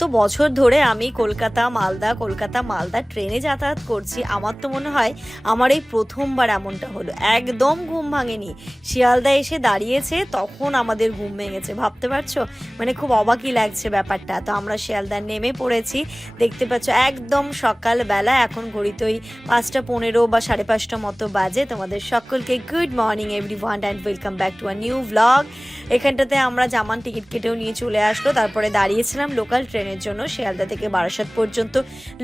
এত বছর ধরে আমি কলকাতা, মালদা কলকাতা, মালদা ট্রেনে যাতায়াত করছি। আমার তো মনে হয় আমার এই প্রথমবার এমনটা হলো। একদম ঘুম ভাঙেনি। শিয়ালদা এসে দাঁড়িয়েছে, তখন আমাদের ঘুম ভেঙেছে। ভাবতে পারছ? মানে খুব অবাকই লাগছে ব্যাপারটা। তো আমরা শিয়ালদা নেমে পড়েছি। দেখতে পাচ্ছ, একদম সকালবেলা, এখন ঘড়িতে ওই পাঁচটা পনেরো বা সাড়ে পাঁচটা মতো বাজে। তোমাদের সকলকে good morning everyone and welcome back to a new blog এখানটাতে আমরা জামান টিকিট কেটেও নিয়ে চলে আসলো। তারপরে দাঁড়িয়েছিলাম লোকাল ট্রেনের জন্য শিয়ালদা থেকে বারাসাত পর্যন্ত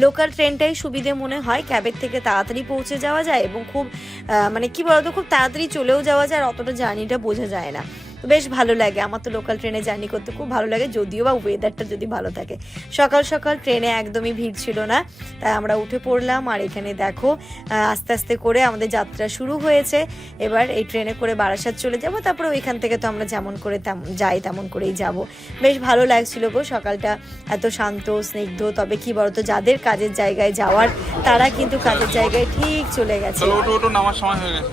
লোকাল ট্রেনটাই সুবিধে মনে হয়। ক্যাবের থেকে তাড়াতাড়ি পৌঁছে যাওয়া যায় এবং খুব মানে কি বলতো, খুব তাড়াতাড়ি চলেও যাওয়া যায় আর অতটা জার্নিটা বোঝা যায় না। তো বেশ ভালো লাগে। আমার তো লোকাল ট্রেনে জার্নি করতে খুব ভালো লাগে, যদিও বা ওয়েদারটা যদি ভালো থাকে। সকাল সকাল ট্রেনে একদমই ভিড় ছিল না, তাই আমরা উঠে পড়লাম। আর এখানে দেখো আস্তে আস্তে করে আমাদের যাত্রা শুরু হয়েছে। এবার এই ট্রেনে করে বারাসাত চলে যাব, তারপরে ওইখান থেকে তো আমরা যেমন করে যাই তেমন করেই যাব। বেশ ভালো লাগছিল গো, সকালটা এত শান্ত, স্নিগ্ধ। তবে কি বলতো, যাদের কাজের জায়গায় যাওয়ার, তারা কিন্তু কাজের জায়গায় ঠিক চলে গেছে। নামার সময় হয়ে গেছে।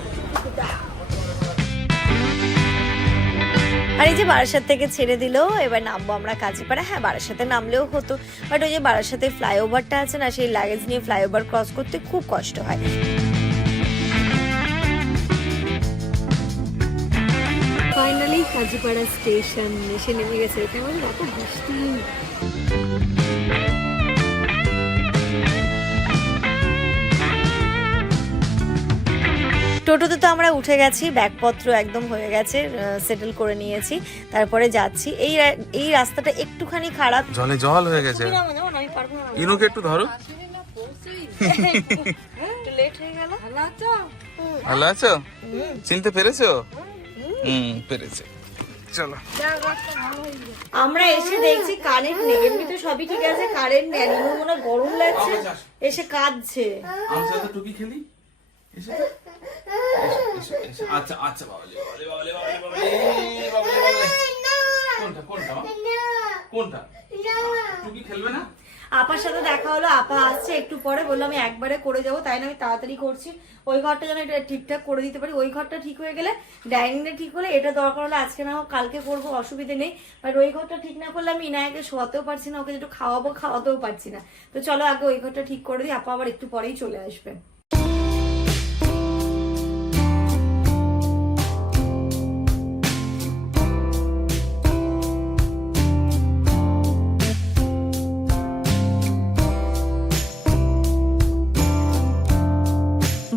আর এই যে বারাসাত থেকে ছেড়ে দিল, এবার নামবো আমরা কাজীপাড়া। হ্যাঁ বারাসাতে নামলেও হতো বাট ওই যে বারাসাতে ফ্লাইওভারটা আছে না, সেই লাগেজ নিয়ে ফ্লাইওভার ক্রস করতে খুব কষ্ট হয়। ফাইনালি কাজীপাড়া স্টেশন এসে নেমে গেছে। মানে কত বৃষ্টি। টোটোতে তো আমরা উঠে গেছি ব্যাগপত্র একদম হয়ে গেছে সেটেল করে নিয়েছি তারপরে যাচ্ছি। এই এই রাস্তাটা একটুখানি খারাপ। জলে জল হয়ে গেছে। ইনুকে একটু ধরো। হয়ে ভালো আছো চিনতে পেরেছ? হুম পেরেছে। চলো। আমরা এসে দেখছি কারেন্ট নেই। এমনি তো সবই ঠিক আছে কারেন্ট নেই। মনে গরম লাগছে এসে কাঁদছে। আমার সাথে টুকি খেলি? এসো তো। এসো, এসো, এসো। আপার সাথে দেখা হলো, আপা আসছে, একটু পরে বলল আমি একবারে করে যাব, তাই না আমি তাড়াতাড়ি করছি। ওই ঘরটা যেন এটা ঠিকঠাক করে দিতে পারি। ওই ঘরটা ঠিক হয়ে গেলে ডাইনিংটা ঠিক হলে এটা দরকার হলে আজকে না হোক, কালকে করব, অসুবিধে নেই। বাট ওই ঘরটা ঠিক না করলে আমি ইনায়াকে শোয়াতেও পারছি না, ওকে একটু খাওয়াবো, খাওয়াতেও পারছি না। তো চলো আগে ওই ঘরটা ঠিক করে দিই, আপা আবার একটু পরেই চলে আসবে।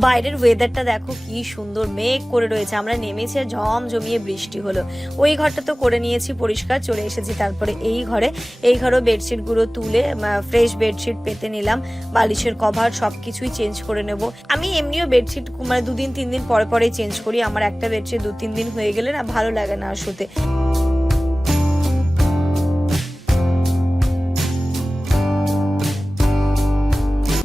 বাইরের ওয়েদারটা দেখো কি সুন্দর মেঘ করে রয়েছে। আমরা নেমেছি ঝম জমিয়ে বৃষ্টি হলো। ওই ঘরটা তো করে নিয়েছি, পরিষ্কার চলে এসেছি। তারপরে এই ঘরে, এই ঘরেও বেডশিট বেডশিটগুলো তুলে ফ্রেশ বেডশিট পেতে নিলাম। বালিশের কভার সব কিছুই চেঞ্জ করে নেব। আমি এমনিও বেডশিট মানে দুদিন তিন দিন পরে পরেই চেঞ্জ করি। আমার একটা বেডশিট দু, তিন দিন হয়ে গেলে না ভালো লাগে না আর শুতে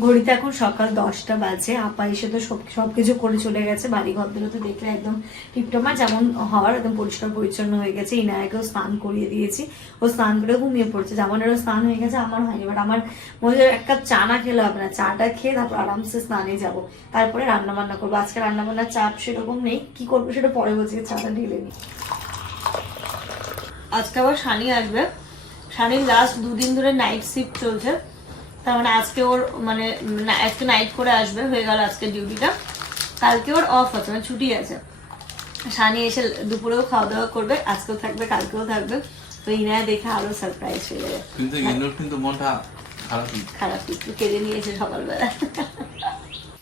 ঘড়িতে এখন সকাল দশটা বাজে। আপা এসে তো সব সবকিছু করে চলে গেছে। বাড়ি ঘরগুলো তো দেখলে একদম টিপটমা যেমন হওয়ার, একদম পরিষ্কার পরিচ্ছন্ন হয়ে গেছে। ইনায়াকেও স্নান করিয়ে দিয়েছি। ও স্নান করে ঘুমিয়ে পড়ছে। জামানেরও স্নান হয়ে গেছে, আমার হয়নি। বাট আমার মনে এক কাপ চা না খেলে হবে না। চাটা খেয়ে তারপর আরামসে স্নানে যাব। তারপরে রান্না বান্না করব। আজকে রান্না বান্নার চাপ সেরকম নেই। কি করব সেটা পরে বলছি চাটা ঢেলে নি। আজকে আবার শানি আসবে। শানির লাস্ট দুদিন ধরে নাইট শিফট চলছে। তার মানে আজকে ওর মানে না- আজকে নাইট করে আসবে হয়ে গেল আজকে ডিউটিটা কালকে ওর অফ আছে মানে ছুটি আছে। শানি এসে দুপুরেও খাওয়া দাওয়া করবে আজকেও থাকবে কালকেও থাকবে। তো ইনায়া দেখে আরও সারপ্রাইজ হয়ে যাবে। কিন্তু ইনুর কিন্তু মনটা খারাপই খারাপ একটু কেড়ে নিয়েছে সকালবেলা।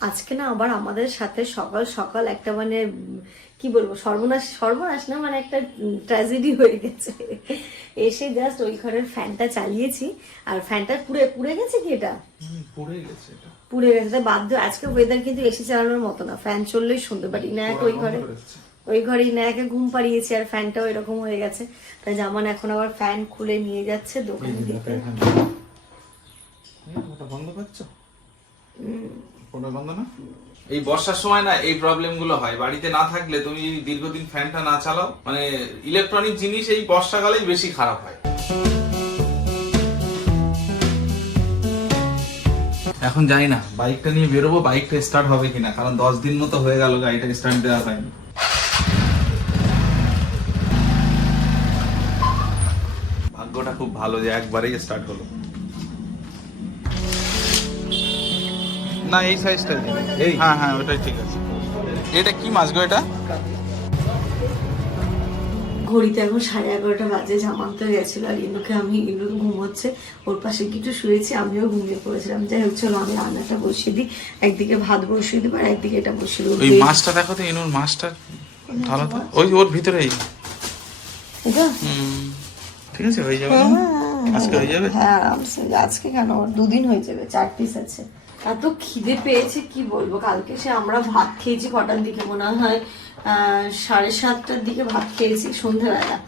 আজকে না আবার আমাদের সাথে সকাল সকাল একটা মানে কি বলব সর্বনাশ সর্বনাশ না মানে একটা ট্র্যাজেডি হয়ে গেছে। এসে জাস্ট ওই ঘরের ফ্যানটা চালিয়েছি আর ফ্যানটা পুড়ে পুড়ে গেছে কি এটা? পড়ে গেছে এটা। পুড়ে গেছে বাধ্য আজকে ওয়েদার কিন্তু এসি চালানোর মতো না ফ্যান চললেই সুন্দর বাট ইনায়াক ওই ঘরে ওই ঘরে ইনায়াকে ঘুম পাড়িয়েছি আর ফ্যানটাও এরকম হয়ে গেছে। তাই জামান এখন আবার ফ্যান খুলে নিয়ে যাচ্ছে দোকান থেকে বন্ধ পাচ্ছ ওটা বন্ধ না? এই বর্ষার সময় না এই প্রবলেমগুলো হয়। বাড়িতে না থাকলে তুমি দীর্ঘদিন ফ্যানটা না চালাও মানে ইলেকট্রনিক জিনিস এই বর্ষাকালেই বেশি খারাপ হয়। এখন জানি না বাইকটা নিয়ে বেরোবো বাইকটা স্টার্ট হবে কিনা, কারণ দশ দিন মতো হয়ে গেল গাড়িটা স্টার্ট দেওয়া হয়নি। ভাগ্যটা খুব ভালো যে একবারেই স্টার্ট হলো। না এই সাইজটাই এই? হ্যাঁ হ্যাঁ ওটাই ঠিক আছে। এটা কি মাছ গো এটা? ঘড়িতে এখন সাড়ে এগারোটা বাজে জামান্ত গেছিল আর ইনুকে আমি ইনু ঘুমোচ্ছে। ওর পাশে কিছু শুয়েছি আমিও ঘুমিয়ে পড়েছিলাম। যাই হোক চলো আমি রান্নাটা বসিয়ে দিই। একদিকে ভাত বসিয়ে দেবো আর একদিকে এটা বসিয়ে দেবো। ওই মাছটা দেখো তো ইনুর মাছটা ভালো তো ওই ওর ভিতরেই এটা? হুম। ঠিক আছে হয়ে যাবে না? আজকে হয়ে যাবে? হ্যাঁ আজকে কেন? ওর দুদিন হয়ে যাবে চার পিস আছে। এত খিদে পেয়েছে কি বলব? কালকে সে আমরা ভাত খেয়েছি কটার দিকে মনে হয় আহ, সাড়ে সাতটার দিকে ভাত খেয়েছি সন্ধ্যাবেলা।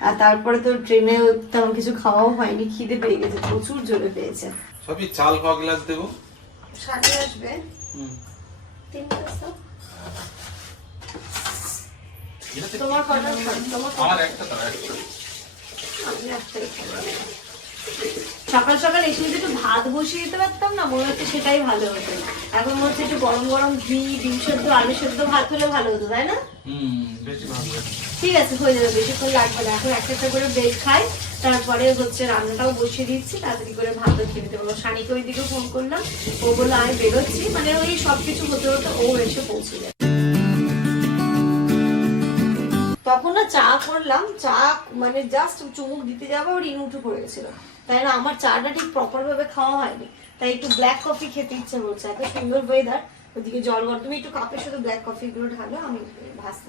আর তারপরে তো ট্রেনে তেমন কিছু খাওয়াও হয়নি খিদে পেয়ে গেছে প্রচুর জোরে পেয়েছে। সবই চাল ক গ্লাস দেবো? সাড়ে আসবে? তোমার কটা তোমার একটা একটা আমি একটাই খাব। সকাল সকাল এসে যদি একটু ভাত বসিয়ে দিতে পারতাম না মনে হচ্ছে সেটাই ভালো হতো। এখন মনে হচ্ছে একটু গরম গরম ঘি ডিম সেদ্ধ আলু সেদ্ধ ভাত হলে ভালো হতো তাই না? ঠিক আছে হয়ে যাবে বেশিক্ষণ লাগবে না। এখন একটা একটা করে ব্রেড খাই তারপরে হচ্ছে রান্নাটাও বসিয়ে দিচ্ছি তাড়াতাড়ি করে ভাতও খেয়ে নিতে পারব। সানিকে ওই দিকে ফোন করলাম ও বলল আমি বেরোচ্ছি। মানে ওই সবকিছু হতে হতে ও এসে পৌঁছে যায় তখন না চা করলাম চা মানে জাস্ট চুমুক দিতে যাব ওর ইনু উঠে পড়ে গেছিল তাই না আমার চাটা ঠিক প্রপার ভাবে খাওয়া হয়নি। তাই একটু ব্ল্যাক কফি খেতে ইচ্ছে করছে। এত সুন্দর ওয়েদার ওদিকে জল গরম। তুমি একটু কাপের সাথে ব্ল্যাক কফি গুলো ঢালো আমি ভাসতে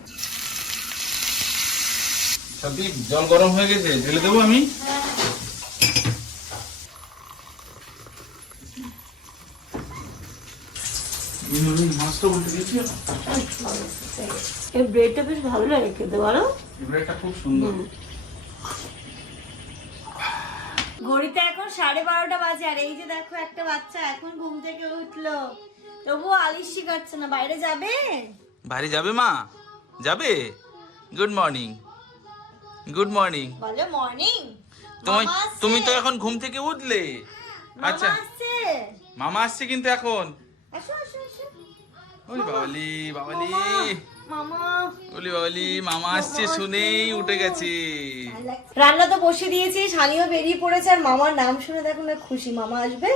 জল গরম হয়ে গেছে? ঢেলে দেবো আমি? এই ব্রেডটা বেশ ভালো লাগে খেতে বলো। ব্রেডটা খুব সুন্দর। ঘড়িতে এখন সাড়ে বারোটা বাজে আর এই যে দেখো একটা বাচ্চা এখন ঘুম থেকে উঠল। তবুও আলিশি কাটছে না। বাইরে যাবে? বাড়ি যাবে মা? যাবে? গুড মর্নিং গুড মর্নিং বলো মর্নিং তুমি তুমি তো এখন ঘুম থেকে উঠলে। আচ্ছা। মামা আসছে কিন্তু এখন। আসো আসো আসো বাবালি বাবালি। ওলি বাবালি মামা আসছে শুনেই উঠে গেছে। রান্না তো বসে দিয়েছি শানিও বেরিয়ে পড়েছে আর মামার নাম শুনে দেখো না খুশি। মামা আসবে?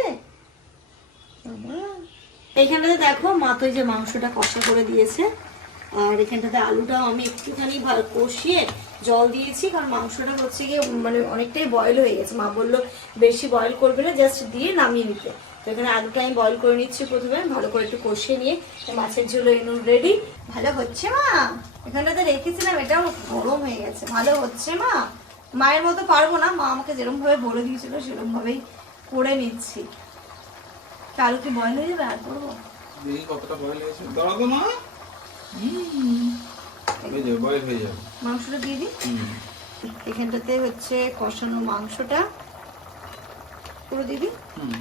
এইখানটাতে দেখো মা তো এই যে মাংসটা কষা করে দিয়েছে। আর এখানটাতে আলুটাও আমি একটুখানি কষিয়ে জল দিয়েছি কারণ মাংসটা হচ্ছে গিয়ে মানে অনেকটাই বয়েল হয়ে গেছে। মা বলল বেশি বয়েল করবে না জাস্ট দিয়ে নামিয়ে নিতে তো এখানে আলুটা আমি বয়েল করে নিচ্ছি প্রথমে ভালো করে একটু কষিয়ে নিয়ে মাছের ঝোল এনে রেডি ভালো হচ্ছে মা? এখানটাতে রেখেছিলাম এটা গরম হয়ে গেছে। ভালো হচ্ছে মা? মায়ের মতো পারব না মা আমাকে যেরকম ভাবে বলে দিয়েছিল সেরকম ভাবেই করে নিচ্ছি। আলু কি বয়েল হয়ে যাবে? আর করব? দেখি কতটা বয়েল হয়েছে। দাঁড়াও মা। হুম। যাবে বয়েল যাবে। মাংসটা দিয়ে দিই? এখানটাতে হচ্ছে কষানো মাংসটা। পুরো দিবি হুম।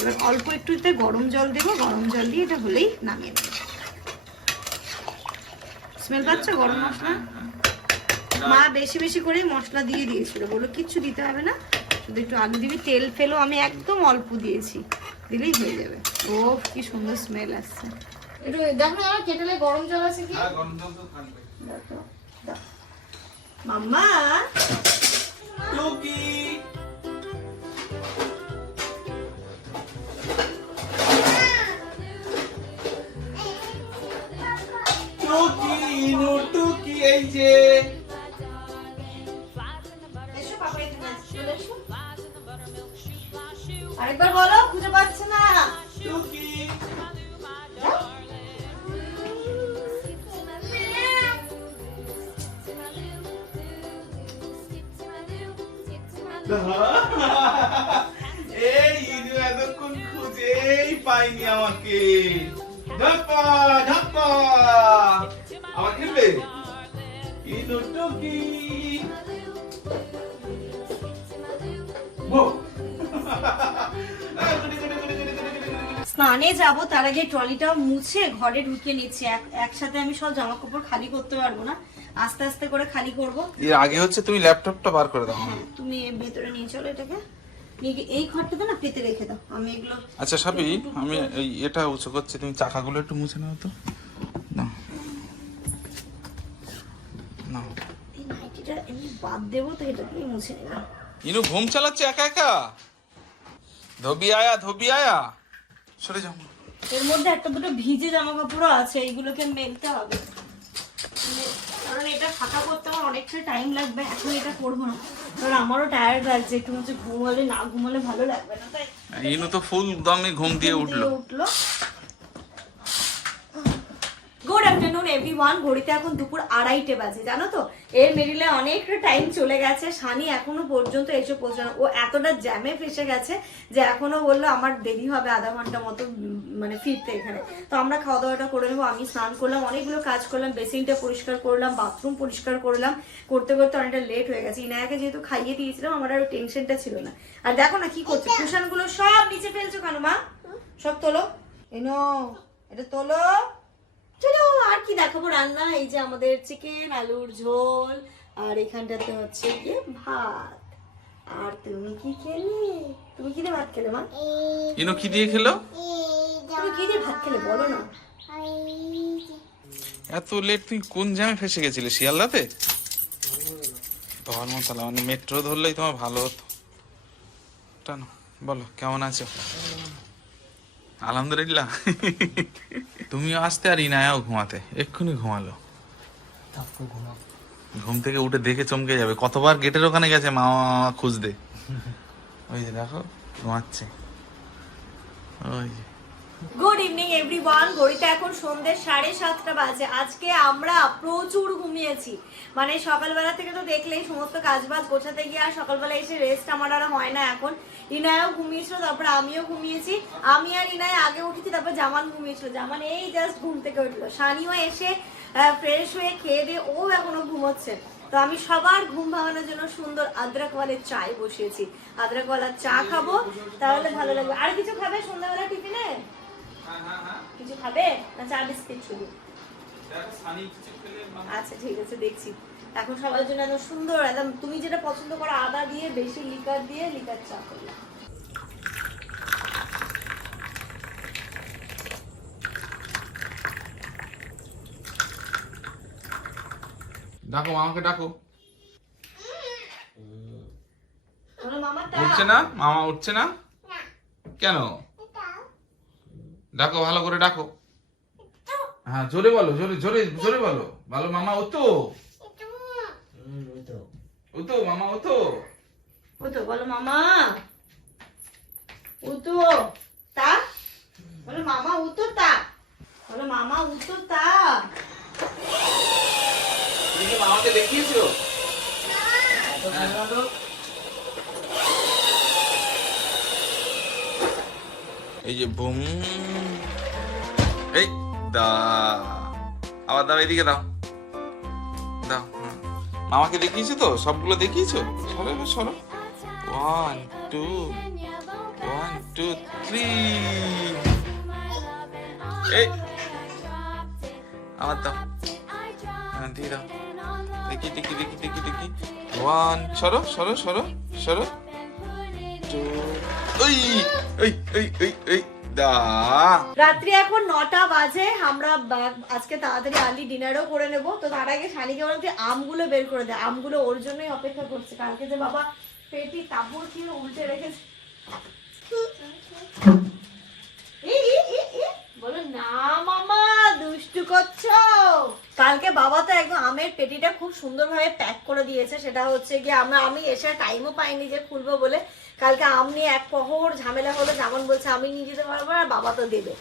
এবার অল্প একটুতে গরম জল দেবো গরম জল দিয়ে এটা হলেই নামিয়ে দেবো। স্মেল পাচ্ছ? গরম মশলা? মা বেশি বেশি করে মশলা দিয়ে দিয়েছিল বলো কিচ্ছু দিতে হবে না। শুধু একটু আলু দিবি তেল ফেলও আমি একদম অল্প দিয়েছি। দিলেই হয়ে যাবে। ও কি সুন্দর স্মেল আসছে। একটু দেখো না কেটেলে গরম জল আছে কি? হ্যাঁ, গরম জল তো থাকবে। দেখো, দাও। মাম্মা? পাইনি আমাকে। ঢাপ্পা ঢাপ্পা আমার খেলবে? ইনু টুকি বউ। স্নানে যাব তার আগে ট্রলিটা মুছে ঘরে ঢুকিয়ে নিচ্ছি। এক- একসাথে আমি সব জামা কাপড় খালি করতে পারব না। আস্তে আস্তে করে খালি করব। এর আগে হচ্ছে তুমি ল্যাপটপটা বার করে দাও। হ্যাঁ তুমি এর ভেতরে নিয়ে চলো এটাকে। এই ঘরটাতে না পেতে রেখে দাও। আমি এগুলো আচ্ছা সাবি আমি এই এটা উঁচু করছি তুমি চাকাগুলো একটু মুছে নাও তো। এই নাইটিটা এমনি বাদ দেবো তো এটা মুছে নেব ইনু ঘুম চালাচ্ছে একা একা? ধোবি আয়া ধোবি আয়া। সরে যাও। এর মধ্যে একটা দুটো ভিজে জামা কাপড়ও আছে এইগুলোকে মেলতে হবে। এটা ফাঁকা করতে আমার অনেকটা টাইম লাগবে এখন এটা করব না। কারণ আমারও টায়ার্ড লাগছে একটু হচ্ছে ঘুমালে না ঘুমালে ভালো লাগবে না তাই ইনু তো ফুল দমে ঘুম দিয়ে উঠল। উঠল। গুড আফটারনুন এভরিওয়ান ঘড়িতে এখন দুপুর আড়াইটে বাজে জানো তো? এর মিডিলে অনেকটা টাইম চলে গেছে। সানি এখনও পর্যন্ত এসে পৌঁছানো ও এতটা জ্যামে ফেসে গেছে যে এখনও বলল আমার দেরি হবে আধা ঘণ্টা মতো মানে ফিরতে এখানে। তো আমরা খাওয়া দাওয়াটা করে নেব আমি স্নান করলাম অনেকগুলো কাজ করলাম বেসিনটা পরিষ্কার করলাম বাথরুম পরিষ্কার করলাম। করতে করতে অনেকটা লেট হয়ে গেছে। ইনায়াকে যেহেতু খাইয়ে দিয়েছিলাম আমার আর টেনশনটা ছিল না। আর দেখো না কি করছে। কুশানগুলো সব নিচে ফেলছো কেন মা? সব তোলো। এনো এটা তোলো। চলো আর কি দেখাবো? রান্না এই যে আমাদের চিকেন আলুর ঝোল আর এখানটাতে হচ্ছে গিয়ে ভাত। আর তুমি কি খেলে? তুমি কি দিয়ে ভাত খেলে মা? ইনু কি দিয়ে খেলো? তুমি কি দিয়ে ভাত খেলে বলো না। এত লেট তুই কোন জ্যামে ফেসে গেছিলে? শিয়ালদাতে? ধর্মতলা মানে মেট্রো ধরলেই তোমার ভালো হতো। টানো বলো কেমন আছো? আলহামদুলিল্লাহ। তুমিও আসতে আর ইনায়াও ঘুমাতে। এক্ষুনি ঘুমালো। ঘুম থেকে উঠে দেখে চমকে যাবে। কতবার গেটের ওখানে গেছে মা খুঁজতে। ওই যে দেখো ঘুমাচ্ছে। ওই যে। গুড ইভিনিং এভরিওয়ান ঘড়িতে এখন সন্ধ্যে সাড়ে সাতটা বাজে। আজকে আমরা প্রচুর ঘুমিয়েছি। মানে সকালবেলা থেকে তো দেখলেই সমস্ত কাজবাজ গোছাতে গিয়ে আর সকালবেলা এসে রেস্ট আমার আর হয় না এখন। ইনায়াও ঘুমিয়েছিল তারপর আমিও ঘুমিয়েছি। আমি আর ইনায় আগে উঠেছি তারপর জামান ঘুমিয়েছিল। জামান এই জাস্ট ঘুম থেকে উঠল। সানিও এসে ফ্রেশ হয়ে খেয়ে দিয়ে ও এখনও ঘুমোচ্ছে। তো আমি সবার ঘুম ভাঙানোর জন্য সুন্দর আদ্রাকওয়ালের চায় বসিয়েছি। আদ্রাকওয়ালার চা খাব তাহলে ভালো লাগবে। আর কিছু খাবে সন্ধ্যাবেলা টিফিনে? কিছু খাবে না চা বিস্কিট শুধু? আচ্ছা ঠিক আছে দেখছি। এখন সবার জন্য একদম সুন্দর একদম তুমি যেটা পছন্দ করো আদা দিয়ে বেশি লিকার দিয়ে লিকার চা করলে ডাকো মামাকে ডাকো। উঠছে না? মামা উঠছে না? কেন? ডাকো ভালো করে ডাকো। হ্যাঁ জোরে বলো জোরে জোরে জোরে বলো। ভালো মামা ও তো ও তো মামা ও তো বলো মামা। ও তো। বলো মামা ও তা। বলো মামা ও তো। তুমি মামাকে দেখিয়েছো? এই যে বুম এই দা আবার দাও এদিকে দাও মামাকে দেখিয়েছো তো? সবগুলো দেখিয়েছো? সরো এবার, সরো। One two one two three এই আবার দাও। হ্যাঁ দিয়ে দাও। দেখি দেখি দেখি দেখি দেখি। ওয়ান সরো সরো সরো সরো। টু ওই ওই ওই ওই ওই। রাত্রি এখন নটা বাজে, আমরা আজকে তাড়াতাড়ি আর্লি ডিনারও করে নেব। তো তার আগে শানিকে যে আমগুলো বের করে আমগুলো ওর জন্যই অপেক্ষা করছে। কালকে যে বাবা পেটি খেয়ে উল্টে রেখেছে। কালকে বাবা তো একদম আমের পেটিটা খুব সুন্দরভাবে প্যাক করে দিয়েছে। সেটা হচ্ছে গিয়ে আমরা আমি এসে টাইমও পাইনি যে খুলবো বলে। কালকে আম নিয়ে এক পহর ঝামেলা হলো যেমন বলছে আমি নিয়ে যেতে পারব না, আর বাবা তো দেবে।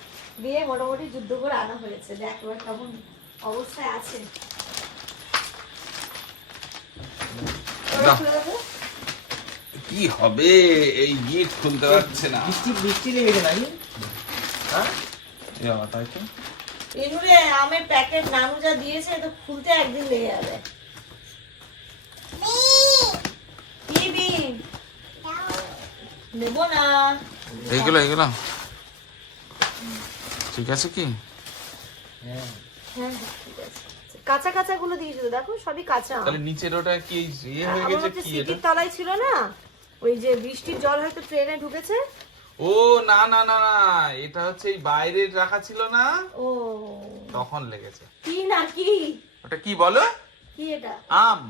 দিয়ে মোটামুটি যুদ্ধ করে আনা হয়েছে। দেখ এবার কেমন অবস্থায় আছে। কি হবে? এই গিট খুলতে পারছে না। বৃষ্টি বৃষ্টি লেগেছে নাকি? হ্যাঁ? তাই তো। এনুরে আমের প্যাকেট নানু যা দিয়েছে তো খুলতে একদিন লেগে যাবে কি বিন? নেব না। এইগুলো এইগুলো। ঠিক আছে কি? হ্যাঁ। হ্যাঁ ঠিক আছে। কাঁচা কাঁচা গুলো দিয়েছিল দেখো সবই কাঁচা। তাহলে নিচের ওটা কি ইয়ে হয়ে গেছে কি এটা? সিটির তলায় ছিল না? ওই যে বৃষ্টির জল হয়তো ট্রেনে ঢুকেছে? ও না না না না এটা হচ্ছে এই বাইরে রাখা ছিল না? ও। তখন লেগেছে। কি না কি? ওটা কি বলো? কি এটা? আম।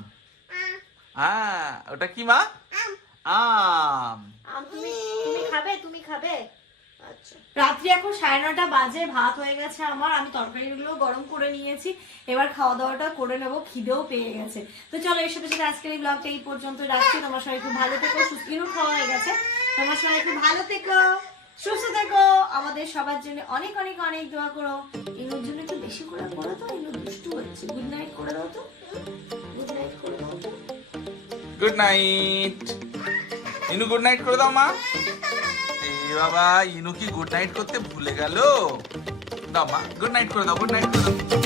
হ্যাঁ ওটা কি মা? আম। আম। তুমি তুমি খাবে তুমি খাবে? আচ্ছা। রাত্রি এখন সাড়ে নটা বাজে ভাত হয়ে গেছে আমার আমি তরকারিগুলো গরম করে নিয়েছি এবার খাওয়া দাওয়াটা করে নেব খিদেও পেয়ে গেছে। তো চলো এর সাথে সাথে আজকের এই ব্লগটা এই পর্যন্ত রাখছি তোমার সবাই খুব ভালো থেকো সুস্থিরও খাওয়া হয়ে গেছে তোমার সবাই খুব ভালো থেকো সুস্থ থেকো আমাদের সবার জন্য অনেক অনেক অনেক দোয়া করো। ইনুর জন্য একটু বেশি করে করো তো ইনু দুষ্টু হচ্ছে। গুড নাইট করে দাও তো গুড নাইট করে দাও তো। Good night Inu good night করে দাও, মা। এই বাবা, ইনু কি গুড নাইট করতে ভুলে গেল? দাও, মা গুড নাইট করে দাও গুড নাইট করে দাও।